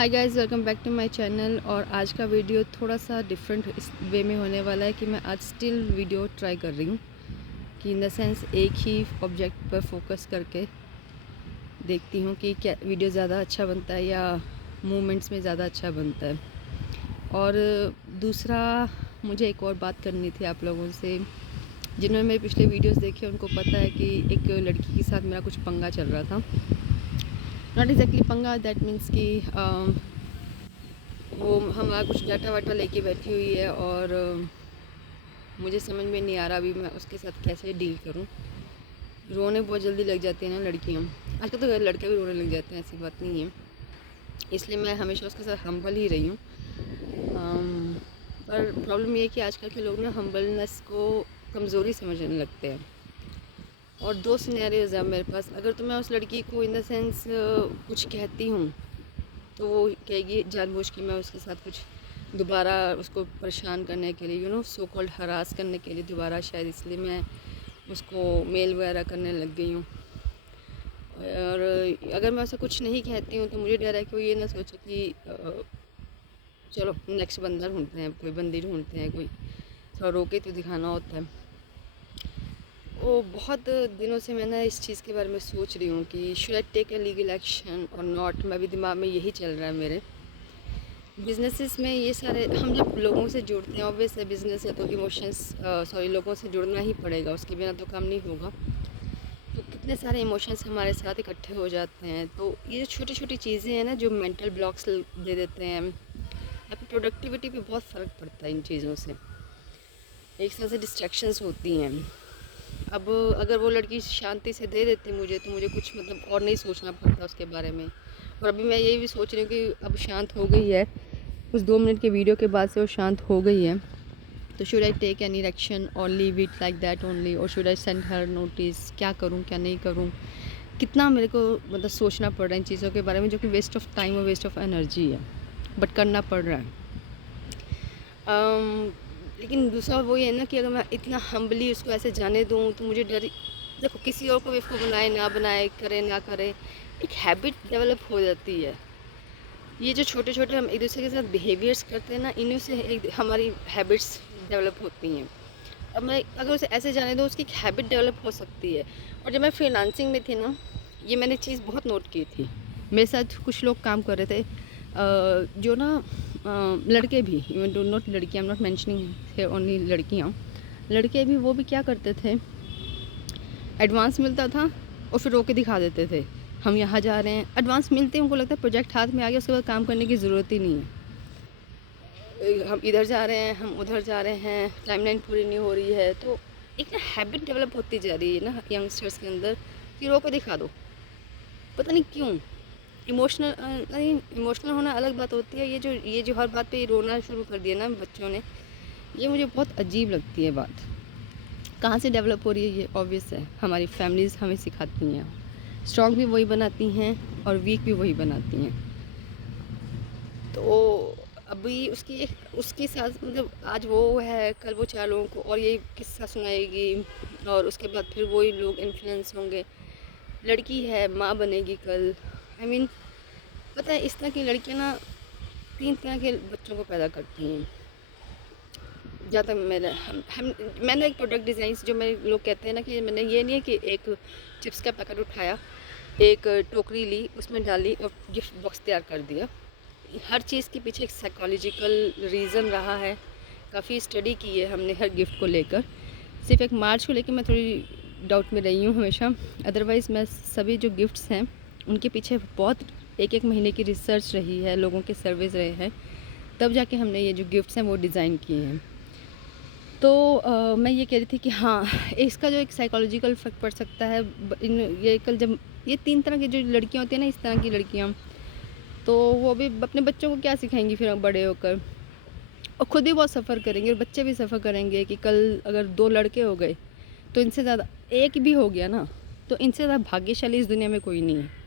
Hi guys, welcome back to my channel. और आज का वीडियो थोड़ा सा डिफरेंट इस वे में होने वाला है कि मैं आज स्टिल वीडियो ट्राई कर रही हूँ कि इन द सेंस एक ही ऑब्जेक्ट पर फोकस करके देखती हूँ कि क्या वीडियो ज़्यादा अच्छा बनता है या मूवमेंट्स में ज़्यादा अच्छा बनता है। और दूसरा, मुझे एक और बात करनी थी आप लोगों से। जिन्होंने मेरे पिछले वीडियोस देखे उनको पता है कि एक लड़की के साथ मेरा कुछ पंगा चल रहा था। नॉट एग्जैक्टली पंगा, दैट मीन्स कि वो हमारा कुछ डाटा वाटा लेके बैठी हुई है और मुझे समझ में नहीं आ रहा अभी मैं उसके साथ कैसे डील करूं। रोने बहुत जल्दी लग जाती है ना लड़कियां, आजकल तो लड़के भी रोने लग जाते हैं, ऐसी बात नहीं है। इसलिए मैं हमेशा उसके साथ हम्बल ही रही हूँ। पर प्रॉब्लम ये है कि आजकल के लोग ना हम्बलनेस को कमज़ोरी समझने लगते हैं। और दो सिनेरियोज़ हैं मेरे पास। अगर तो मैं उस लड़की को इन द सेंस कुछ कहती हूँ तो वो कहेगी जानबूझ के मैं उसके साथ कुछ दोबारा उसको परेशान करने के लिए सो कॉल्ड हरास करने के लिए दोबारा, शायद इसलिए मैं उसको मेल वगैरह करने लग गई हूँ। और अगर मैं उसे कुछ नहीं कहती हूँ तो मुझे डर है कि वो ये ना सोचे कि चलो नेक्स्ट बंदा ढूंढते हैं, कोई बंदी ढूंढते हैं, कोई थोड़ा रोके तो दिखाना होता है। वो बहुत दिनों से मैं ना इस चीज़ के बारे में सोच रही हूँ कि should I take a legal action और नॉट। मैं भी दिमाग में यही चल रहा है मेरे। बिजनेसेस में ये सारे हम जब लोगों से जुड़ते हैं, ऑब्वियस है बिज़नेस है तो इमोशंस लोगों से जुड़ना ही पड़ेगा, उसके बिना तो काम नहीं होगा। तो कितने सारे इमोशंस हमारे साथ इकट्ठे हो जाते हैं। तो ये छोटी छोटी चीज़ें हैं ना जो मेंटल ब्लॉक्स दे देते हैं। आपकी प्रोडक्टिविटी पे बहुत फ़र्क पड़ता है इन चीज़ों से। एक तरह से डिस्ट्रैक्शंस होती हैं। अब अगर वो लड़की शांति से दे देती मुझे तो मुझे कुछ मतलब और नहीं सोचना पड़ता उसके बारे में। और अभी मैं यही भी सोच रही हूँ कि अब शांत हो गई है, उस 2 मिनट के वीडियो के बाद से वो शांत हो गई है, तो should I take any action और leave it like that only, और should I send her notice? क्या करूँ क्या नहीं करूँ? कितना मेरे को मतलब सोचना पड़ रहा है इन चीज़ों के बारे में, जो कि वेस्ट ऑफ टाइम और वेस्ट ऑफ एनर्जी है, बट करना पड़ रहा है। लेकिन दूसरा वो ये है ना कि अगर मैं इतना हम्बली उसको ऐसे जाने दूँ तो मुझे डर। देखो, किसी और को बेवकूफ़ बनाए ना बनाए, करे ना करे, एक हैबिट डेवलप हो जाती है। ये जो छोटे छोटे हम एक दूसरे के साथ बिहेवियर्स करते हैं ना, इन्हीं से एक हमारी हैबिट्स डेवलप होती हैं। अब मैं अगर उसे ऐसे जाने दूँ, उसकी एक हैबिट डेवलप हो सकती है। और जब मैं फ्रीलांसिंग में थी ना, ये मैंने चीज़ बहुत नोट की थी। मेरे साथ कुछ लोग काम कर रहे थे जो ना लड़के भी, इवन डो नॉट लड़की, आई एम नॉट मेंशनिंग है ओनली लड़कियाँ, लड़के भी, वो भी क्या करते थे, एडवांस मिलता था और फिर रोके दिखा देते थे हम यहाँ जा रहे हैं। एडवांस मिलते हैं, उनको लगता है प्रोजेक्ट हाथ में आ गया, उसके बाद काम करने की ज़रूरत ही नहीं है। हम इधर जा रहे हैं, हम उधर जा रहे हैं, टाइमलाइन पूरी नहीं हो रही है। तो एक ना हैबिट डेवलप होती जा रही है ना यंगस्टर्स के अंदर कि रोके दिखा दो, पता नहीं क्यों। इमोशनल नहीं, इमोशनल होना अलग बात होती है। ये जो हर बात पे रोना शुरू कर दिया ना बच्चों ने, ये मुझे बहुत अजीब लगती है बात। कहाँ से डेवलप हो रही है? ये ऑब्वियस है, हमारी फैमिलीज़ हमें सिखाती हैं। स्ट्रॉन्ग भी वही बनाती हैं और वीक भी वही बनाती हैं। तो अभी उसके साथ मतलब आज वो है, कल वो 4 लोगों को और ये किस्सा सुनाएगी और उसके बाद फिर वही लोग इन्फ्लुएंस होंगे। लड़की है, माँ बनेगी कल। आई मीन, पता है इस तरह की लड़कियाँ ना 3 तरह के बच्चों को पैदा करती हैं। जहाँ तक मैंने एक प्रोडक्ट डिज़ाइन जो मेरे लोग कहते हैं ना कि मैंने ये नहीं है कि एक चिप्स का पैकेट उठाया, एक टोकरी ली, उसमें डाली और गिफ्ट बॉक्स तैयार कर दिया। हर चीज़ के पीछे एक साइकोलॉजिकल रीज़न रहा है। काफ़ी स्टडी की है हमने हर गिफ्ट को लेकर। सिर्फ एक मार्च को लेकर मैं थोड़ी डाउट में रही हूँ हमेशा। अदरवाइज़ मैं सभी जो गिफ्ट्स हैं उनके पीछे बहुत एक महीने की रिसर्च रही है, लोगों के सर्वेज रहे हैं, तब जाके हमने ये जो गिफ्ट्स हैं वो डिज़ाइन किए हैं। तो मैं ये कह रही थी कि हाँ, इसका जो एक साइकोलॉजिकल इफेक्ट पड़ सकता है। ये कल जब ये 3 तरह की जो लड़कियाँ होती हैं ना, इस तरह की लड़कियाँ, तो वो भी अपने बच्चों को क्या सिखाएंगी फिर बड़े होकर, और ख़ुद भी बहुत सफ़र करेंगे और बच्चे भी सफ़र करेंगे कि कल अगर 2 लड़के हो गए तो इनसे ज़्यादा एक भी हो गया ना, तो इनसे ज़्यादा भाग्यशाली इस दुनिया में कोई नहीं है।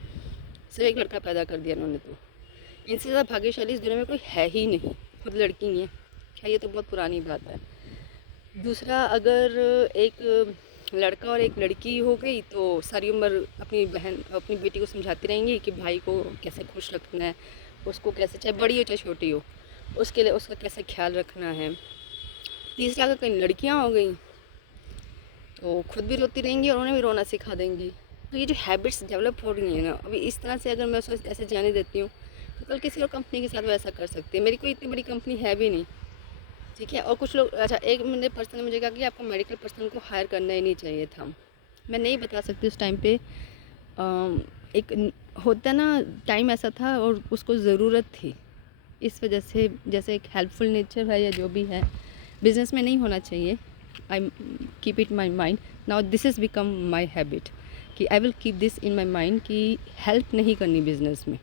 सिर्फ एक लड़का पैदा कर दिया उन्होंने, तो इनसे ज़्यादा भाग्यशाली इस दुनिया में कोई है ही नहीं, खुद लड़की ही है। क्या, ये तो बहुत पुरानी बात है। दूसरा, अगर एक लड़का और एक लड़की हो गई तो सारी उम्र अपनी बेटी को समझाती रहेंगी कि भाई को कैसे खुश रखना है, उसको कैसे, चाहे बड़ी हो चाहे छोटी हो, उसके लिए उसका कैसे ख्याल रखना है। तीसरा, अगर कहीं लड़कियां हो गई तो खुद भी रोती रहेंगी और उन्हें भी रोना सिखा देंगी। तो ये जो हैबिट्स डेवलप हो रही हैं ना, अभी इस तरह से अगर मैं उसको ऐसे जाने देती हूँ तो कल किसी और कंपनी के साथ वो ऐसा कर सकती है। मेरी कोई इतनी बड़ी कंपनी है भी नहीं, ठीक है। और कुछ लोग, अच्छा, एक मेरे पर्सन ने मुझे कहा कि आपको मेडिकल पर्सन को हायर करना ही नहीं चाहिए था। मैं नहीं बता सकती उस टाइम पे, एक होता ना, टाइम ऐसा था और उसको ज़रूरत थी, इस वजह से। जैसे एक हेल्पफुल नेचर है या जो भी है, बिज़नेस में नहीं होना चाहिए। I keep it my mind now, this is become my habit कि I will keep this in my mind कि हेल्प नहीं करनी बिज़नेस में।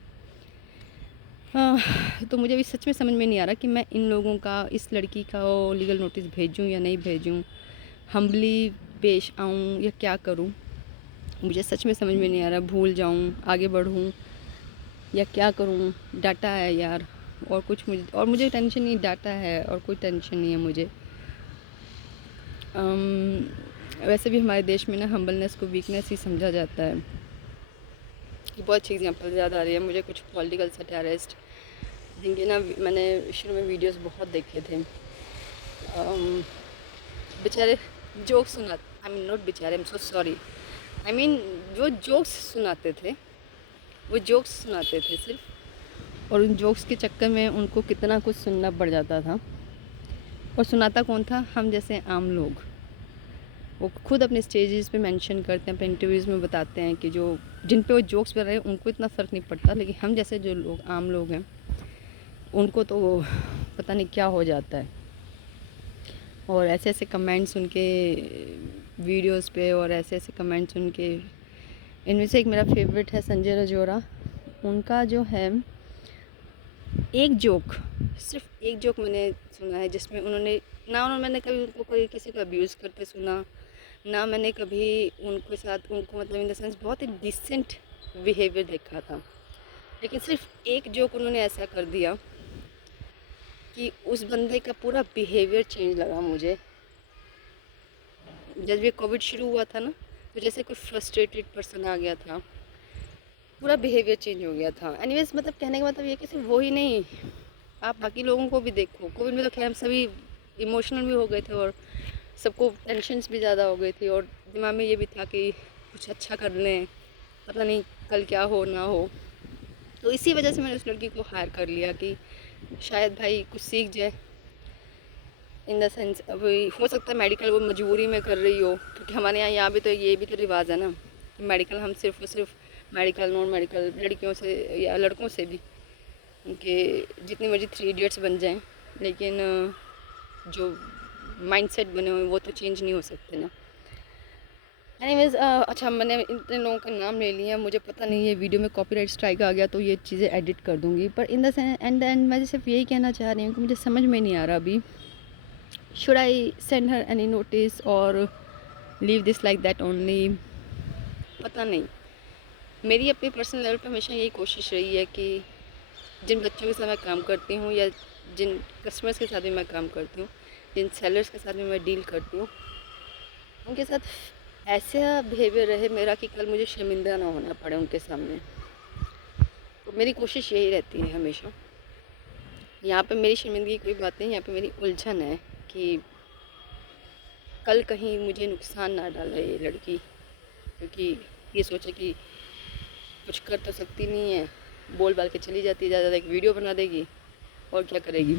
तो मुझे अभी सच में समझ में नहीं आ रहा कि मैं इन लोगों का, इस लड़की का लीगल नोटिस भेजूं या नहीं भेजूं, हम्बली पेश आऊं या क्या करूं, मुझे सच में समझ में नहीं आ रहा। भूल जाऊं, आगे बढ़ूं या क्या करूं। डाटा है यार, और कुछ मुझे टेंशन नहीं, डाटा है और कोई टेंशन नहीं है मुझे। वैसे भी हमारे देश में ना हम्बलनेस को वीकनेस ही समझा जाता है। ये बहुत अच्छी एग्जांपल याद आ रही है मुझे, कुछ पॉलिटिकल सैटिरिस्ट जिनके ना मैंने शुरू में वीडियोस बहुत देखे थे। बेचारे जोक्स सुनाते, आई मीन नॉट बेचारे, I am so sorry, I mean जो जोक्स सुनाते थे, वो जोक्स सुनाते थे सिर्फ, और उन जोक्स के चक्कर में उनको कितना कुछ सुनना पड़ जाता था। और सुनाता कौन था? हम जैसे आम लोग। वो खुद अपने स्टेजेस पे मेंशन करते हैं, अपने इंटरव्यूज़ में बताते हैं कि जो जिन पे वो जोक्स कर रहे हैं उनको इतना फ़र्क नहीं पड़ता, लेकिन हम जैसे जो लोग, आम लोग हैं, उनको तो पता नहीं क्या हो जाता है। और ऐसे ऐसे कमेंट्स उनके वीडियोस पे, और ऐसे ऐसे कमेंट्स उनके, इनमें से एक मेरा फेवरेट है संजय रजौरा। उनका जो है एक जोक, सिर्फ एक जोक मैंने सुना है जिसमें मैंने कभी उनको कोई किसी को अब्यूज़ करते सुना, ना मैंने कभी उनके साथ उनको मतलब इन द सेंस बहुत ही डिसेंट बिहेवियर देखा था। लेकिन सिर्फ एक जोक उन्होंने ऐसा कर दिया कि उस बंदे का पूरा बिहेवियर चेंज लगा मुझे। जब ये कोविड शुरू हुआ था ना, तो जैसे कोई फ्रस्ट्रेटेड पर्सन आ गया था, पूरा बिहेवियर चेंज हो गया था। एनीवेज, मतलब कहने का मतलब ये कि सिर्फ वो ही नहीं, आप बाकी लोगों को भी देखो। कोविड में तो खैर हम सभी इमोशनल भी हो गए थे और सबको टेंशन्स भी ज़्यादा हो गई थी, और दिमाग में ये भी था कि कुछ अच्छा कर लें, पता नहीं कल क्या हो ना हो। तो इसी वजह से मैंने उस लड़की को हायर कर लिया कि शायद भाई कुछ सीख जाए। इन द सेंस, अब हो सकता है मेडिकल वो मजबूरी में कर रही हो, क्योंकि हमारे यहाँ भी तो ये भी तो रिवाज है ना कि मेडिकल हम सिर्फ और सिर्फ मेडिकल, नॉन मेडिकल लड़कियों से या लड़कों से भी उनके जितनी मर्जी 3 इडियट्स बन जाएं, लेकिन जो माइंडसेट बने हुए वो तो चेंज नहीं हो सकते ना। एनीवेज, अच्छा, मैंने इतने लोगों का नाम ले लिया, मुझे पता नहीं ये वीडियो में कॉपीराइट स्ट्राइक आ गया तो ये चीज़ें एडिट कर दूँगी, पर इन द एंड मैं सिर्फ यही कहना चाह रही हूँ कि मुझे समझ में नहीं आ रहा अभी, should I send her any notice और leave this like that only, पता नहीं। मेरी अपनी पर्सनल लेवल पर हमेशा यही कोशिश रही है कि जिन बच्चों के साथ मैं काम करती हूँ या जिन कस्टमर्स के साथ भी मैं काम करती हूँ, जिन सेलर्स के साथ भी मैं डील करती हूँ, उनके साथ ऐसा बिहेवियर रहे मेरा कि कल मुझे शर्मिंदा ना होना पड़े उनके सामने। तो मेरी कोशिश यही रहती है हमेशा। यहाँ पे मेरी शर्मिंदगी की कोई बात नहीं, यहाँ पे मेरी उलझन है कि कल कहीं मुझे नुकसान ना डाले ये लड़की, क्योंकि ये सोचे कि कुछ कर तो सकती नहीं है, बोल बाल के चली जाती है, ज़्यादा एक वीडियो बना देगी और क्या करेगी।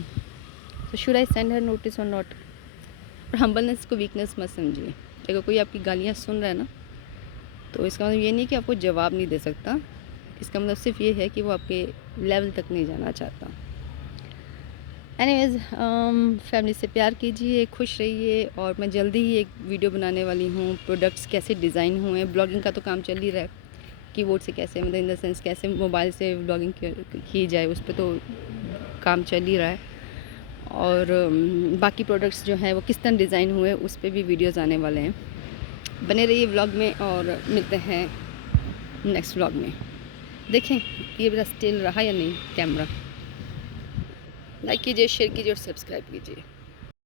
तो should I send her notice और नॉट? और हम्बलनेस को वीकनेस मत समझिए। अगर कोई आपकी गालियाँ सुन रहा है ना, तो इसका मतलब ये नहीं कि आपको जवाब नहीं दे सकता, इसका मतलब सिर्फ ये है कि वो आपके लेवल तक नहीं जाना चाहता। एनीवेज, फैमिली से प्यार कीजिए, खुश रहिए, और मैं जल्दी ही एक वीडियो बनाने वाली हूँ प्रोडक्ट्स कैसे डिज़ाइन हुए। ब्लॉगिंग का तो काम चल ही रहा है, कीबोर्ड से कैसे, मतलब इन द सेंस कैसे मोबाइल से ब्लॉगिंग की जाए, उस पर तो काम चल ही रहा है। और बाकी प्रोडक्ट्स जो हैं वो किस तरह डिज़ाइन हुए उस पर भी वीडियोज़ आने वाले हैं। बने रहिए व्लॉग में, और मिलते हैं नेक्स्ट व्लॉग में। देखें ये मेरा स्टिल रहा या नहीं कैमरा। लाइक कीजिए, शेयर कीजिए और सब्सक्राइब कीजिए।